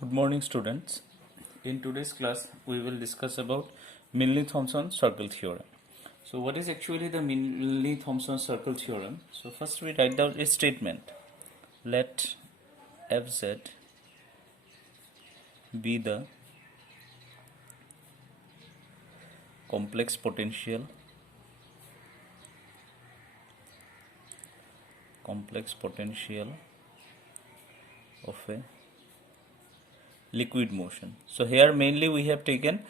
Good morning, students. In today's class, we will discuss about Milne-Thomson circle theorem. So, what is actually the Milne-Thomson circle theorem? So, first we write down a statement. Let Fz be the complex potential of a liquid motion. So here mainly we have taken,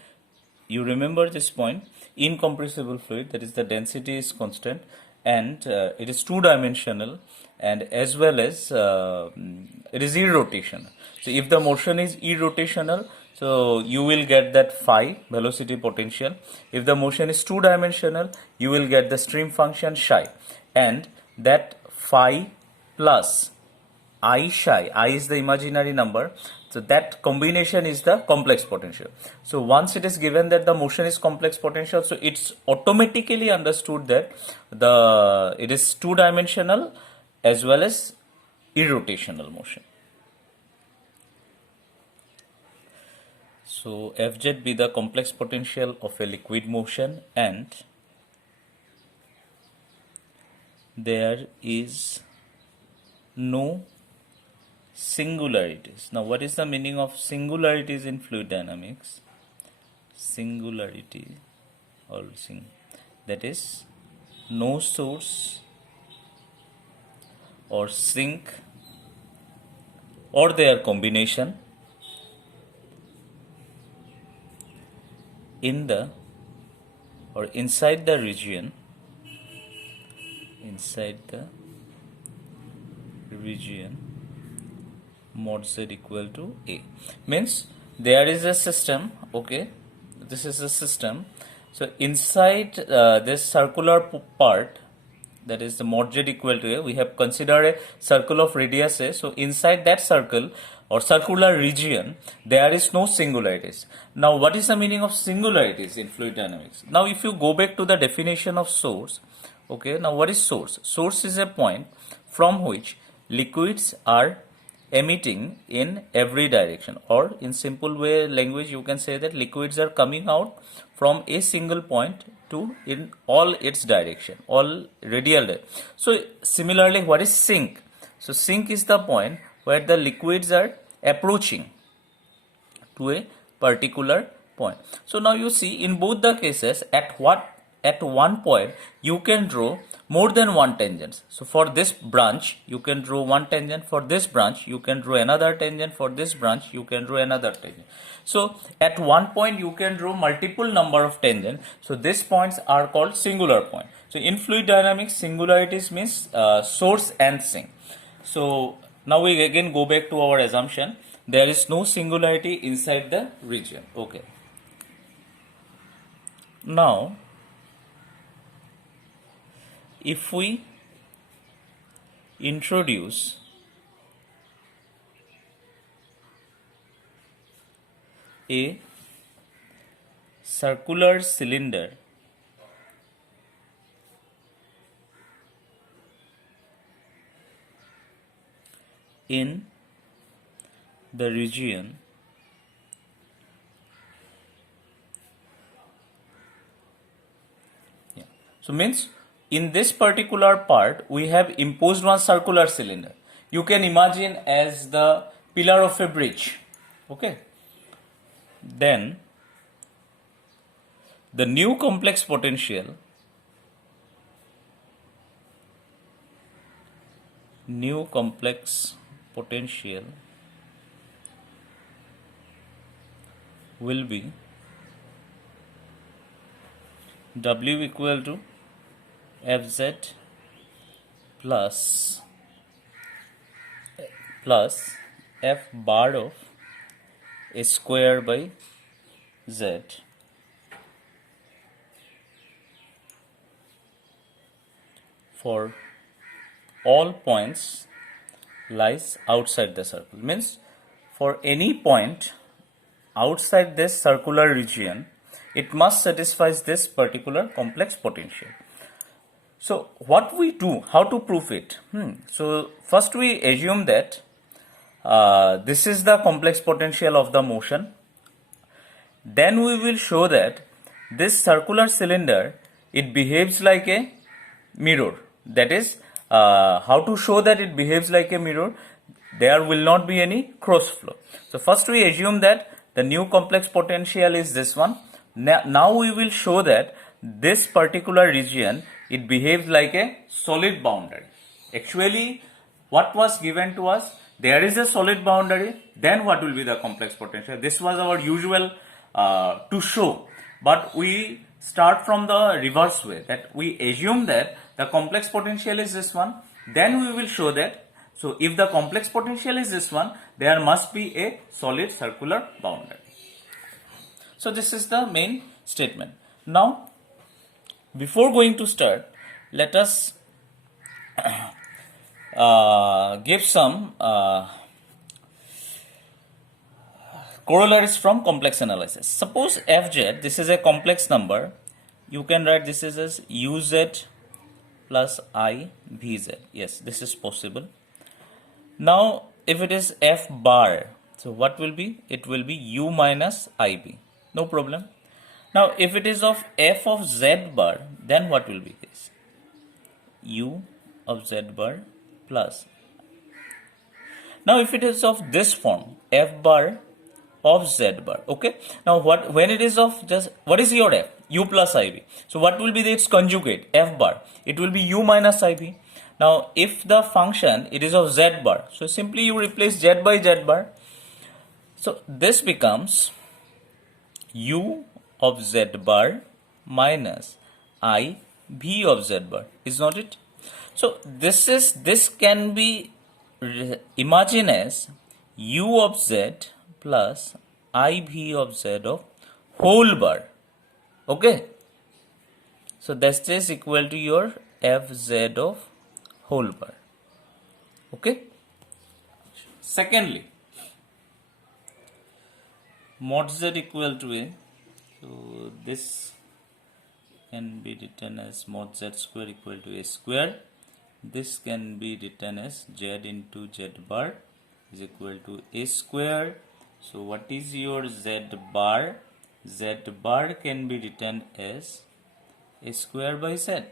you remember this point, incompressible fluid, that is the density is constant and it is two-dimensional, and as well as it is irrotational. So if the motion is irrotational, so you will get that phi, velocity potential. If the motion is two-dimensional, you will get the stream function psi, and that phi plus I psi, I is the imaginary number, so that combination is the complex potential. So once it is given that the motion is complex potential, so it's automatically understood that it is two-dimensional as well as irrotational motion. So Fz be the complex potential of a liquid motion, and there is no singularities. Now, what is the meaning of singularities in fluid dynamics? Singularity, or that is no source or sink or their combination in the or inside the region mod z equal to a. Means there is a system, okay, this is a system. So inside this circular part, that is the mod z equal to a, we have considered a circle of radius a. So inside that circle or circular region, there is no singularities. Now what is the meaning of singularities in fluid dynamics? Now if you go back to the definition of source, okay, now what is source? Source is a point from which liquids are emitting in every direction, or in simple way language you can say that liquids are coming out from a single point to in all its direction, all radial direction. So similarly, what is sink? So sink is the point where the liquids are approaching to a particular point. So now you see in both the cases, at one point you can draw more than one tangent. So for this branch you can draw one tangent, for this branch you can draw another tangent, for this branch you can draw another tangent. So at one point you can draw multiple number of tangents. So these points are called singular point. So in fluid dynamics, singularities means source and sink. So now we again go back to our assumption. There is no singularity inside the region. Okay. Now if we introduce a circular cylinder in the region so means in this particular part we have imposed one circular cylinder. You can imagine as the pillar of a bridge, okay. Then the new complex potential will be W equal to Fz plus F bar of a square by Z for all points lies outside the circle. Means for any point outside this circular region, it must satisfy this particular complex potential. So what we do, how to prove it? So first we assume that this is the complex potential of the motion. Then we will show that this circular cylinder, it behaves like a mirror. That is, how to show that it behaves like a mirror? There will not be any cross flow. So first we assume that the new complex potential is this one. Now we will show that this particular region, it behaves like a solid boundary. Actually, what was given to us? There is a solid boundary. Then what will be the complex potential? This was our usual to show. But we start from the reverse way, that we assume that the complex potential is this one. Then we will show that. So if the complex potential is this one, there must be a solid circular boundary. So this is the main statement. Now, before going to start, let us give some corollaries from complex analysis. Suppose fz, this is a complex number. You can write this as uz plus I vz. Yes, this is possible. Now, if it is f bar, so what will be? It will be u minus ib. No problem. Now, if it is of f of z bar, then what will be this? U of z bar plus. Now, if it is of this form, f bar of z bar, okay. Now, when it is of just, what is your f? U plus ib. So, what will be its conjugate? F bar. It will be u minus ib. Now, if the function, it is of z bar, so simply you replace z by z bar. So, this becomes u of z bar minus I v of z bar, is not it? So, this can be imagined as u of z plus I v of z of whole bar. Okay. So, that is equal to your f z of whole bar. Okay. Secondly, mod z equal to a. So, this can be written as mod z square equal to a square. This can be written as z into z bar is equal to a square. So, what is your z bar? Z bar can be written as a square by z.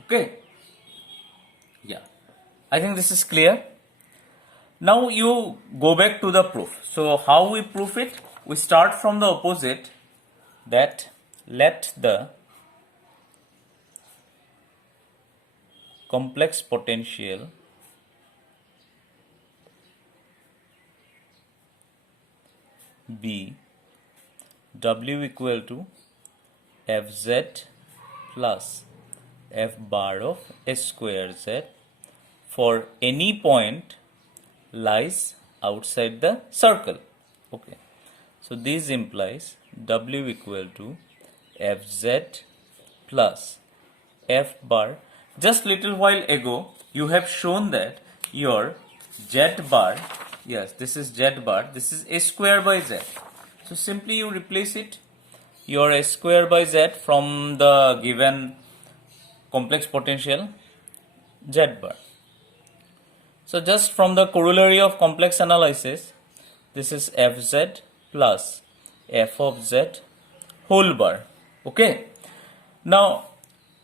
Okay. Yeah. I think this is clear. Now you go back to the proof. So how we prove it? We start from the opposite, that let the complex potential be W equal to Fz plus F bar of S square Z for any point lies outside the circle. Okay. So this implies W equal to Fz plus F bar. Just little while ago, you have shown that your Z bar, yes, this is Z bar, this is A square by Z. So simply you replace it, your A square by Z from the given complex potential Z bar. So just from the corollary of complex analysis, this is Fz plus F of Z whole bar. Okay. Now,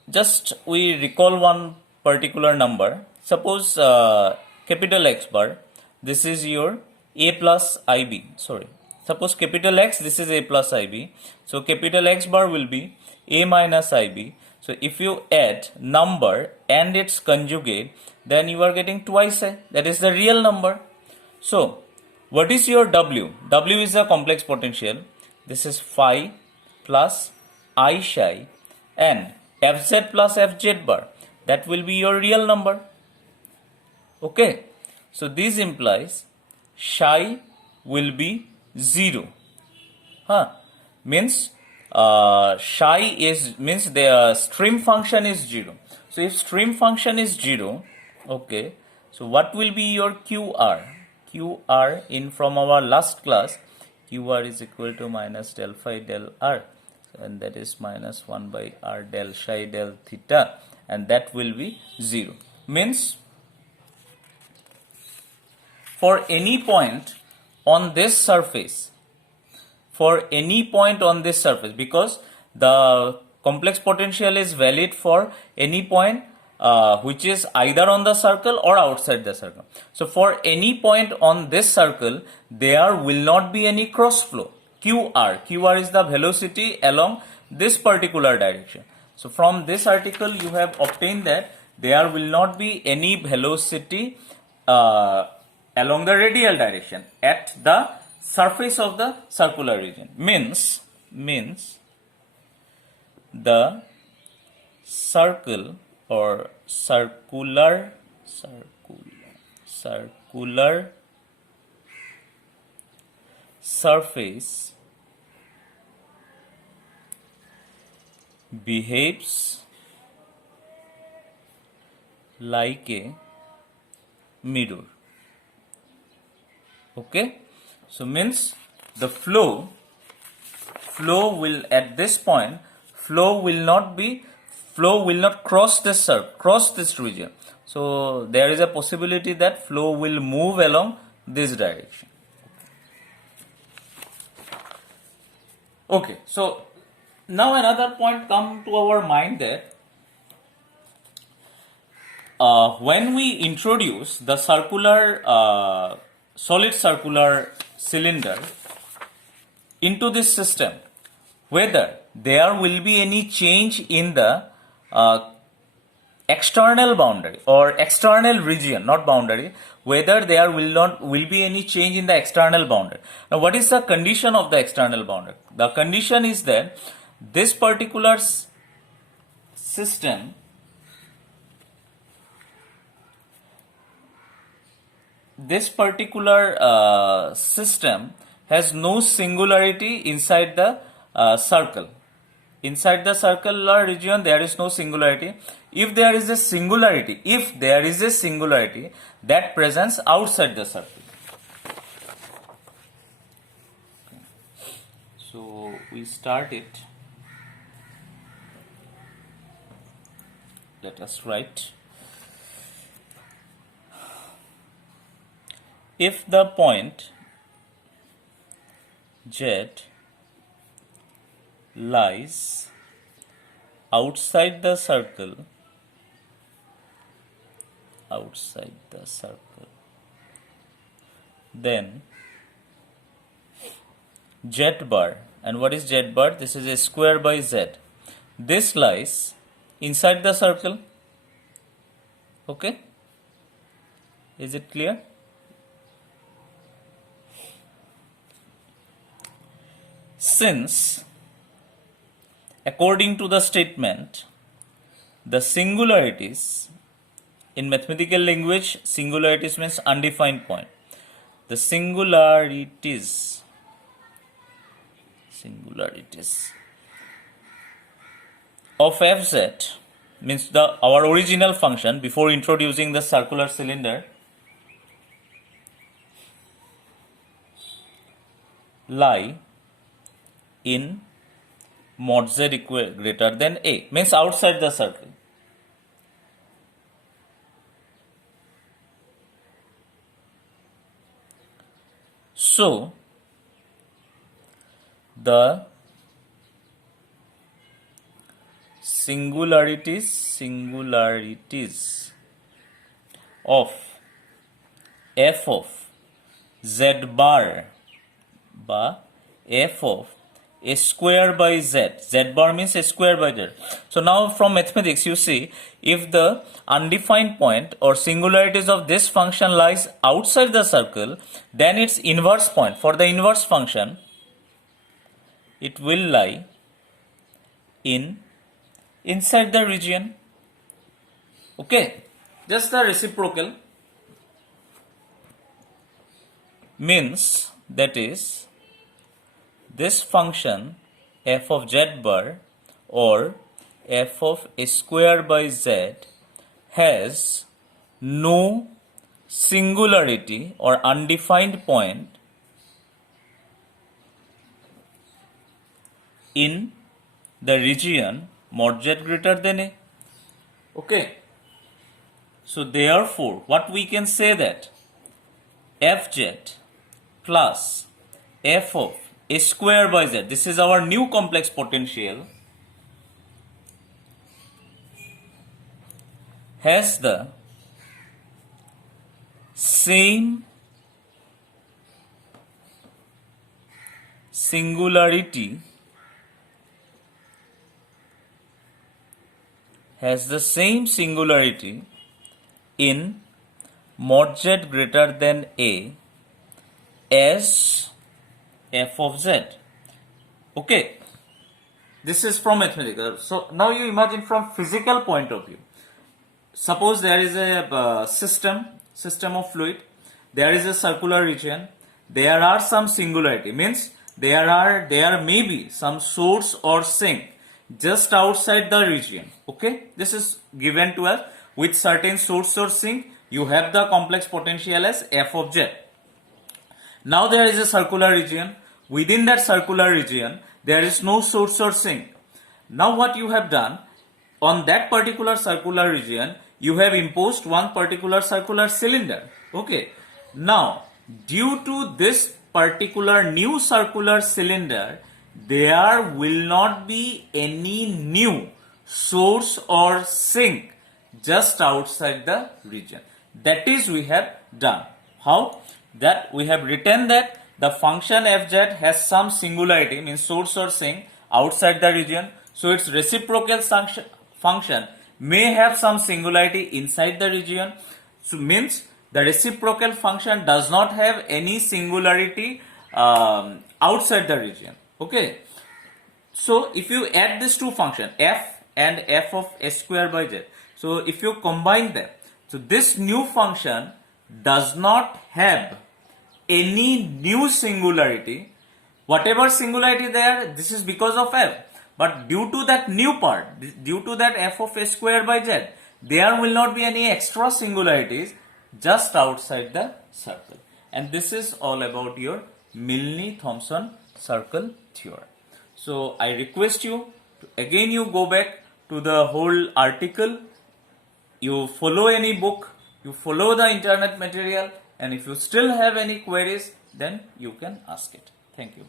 just we recall one particular number. Suppose capital X bar, this is your A plus IB. Sorry. Suppose capital X, this is A plus IB. So capital X bar will be A minus IB. So if you add number and its conjugate, then you are getting twice A. That is the real number. So what is your W? W is a complex potential. This is phi plus I psi and Fz plus Fz bar. That will be your real number. Okay. So this implies psi will be 0. Means psi is, means the stream function is 0. So if stream function is 0, okay, so what will be your QR? QR in from our last class, QR is equal to minus del phi del R, and that is minus 1 by R del psi del theta, and that will be 0. Means for any point on this surface, because the complex potential is valid for any point which is either on the circle or outside the circle. So for any point on this circle, there will not be any cross flow. QR is the velocity along this particular direction. So from this article you have obtained that there will not be any velocity along the radial direction at the surface of the circular region. Means the circle or circular surface behaves like a mirror. Okay, so means the flow will at this point flow will not cross this region. So there is a possibility that flow will move along this direction. Okay, so now another point come to our mind that when we introduce the solid circular cylinder into this system, whether there will be any change in the external boundary or external region, not boundary, whether there will be any change in the external boundary. Now what is the condition of the external boundary? The condition is that this particular system has no singularity inside the circle. Inside the circular region there is no singularity. If there is a singularity, that presents outside the circle. So we start it. Let us write. If the point Z lies outside the circle, then Z bar, and what is Z bar? This is a square by Z. This lies inside the circle. Okay, is it clear? Since, according to the statement, the singularities, in mathematical language, singularities means undefined point. The singularities of Fz means our original function before introducing the circular cylinder lie in mod z greater than a, means outside the circle. So the singularities of f of z bar ba f of a square by z. Z bar means a square by z. So now from mathematics you see, if the undefined point or singularities of this function lies outside the circle, then its inverse point for the inverse function, it will lie inside the region. Okay, just the reciprocal means, that is, this function f of z bar or f of a square by z has no singularity or undefined point in the region mod z greater than a. Okay, so therefore what we can say that fz plus f of a square by z, this is our new complex potential, has the same singularity in mod z greater than a as f of z. Okay, this is from mathematical. So now you imagine from physical point of view. Suppose there is a system of fluid, there is a circular region, there are some singularity, means there may be some source or sink just outside the region. Okay, this is given to us with certain source or sink. You have the complex potential as f of z. Now there is a circular region. Within that circular region, there is no source or sink. Now what you have done, on that particular circular region, you have imposed one particular circular cylinder. Okay. Now, due to this particular new circular cylinder, there will not be any new source or sink just outside the region. That is, we have done. How? That we have written that the function fz has some singularity, means source or sink, outside the region. So its reciprocal function may have some singularity inside the region. So means the reciprocal function does not have any singularity outside the region. Okay. So if you add these two functions, f and f of s square by z, so if you combine them, so this new function does not have any new singularity. Whatever singularity there, this is because of f. But due to that new part, due to that f of s square by z, there will not be any extra singularities just outside the circle. And this is all about your Milne-Thomson circle theorem. So I request you to again you go back to the whole article, you follow any book, you follow the internet material, and if you still have any queries, then you can ask it. Thank you.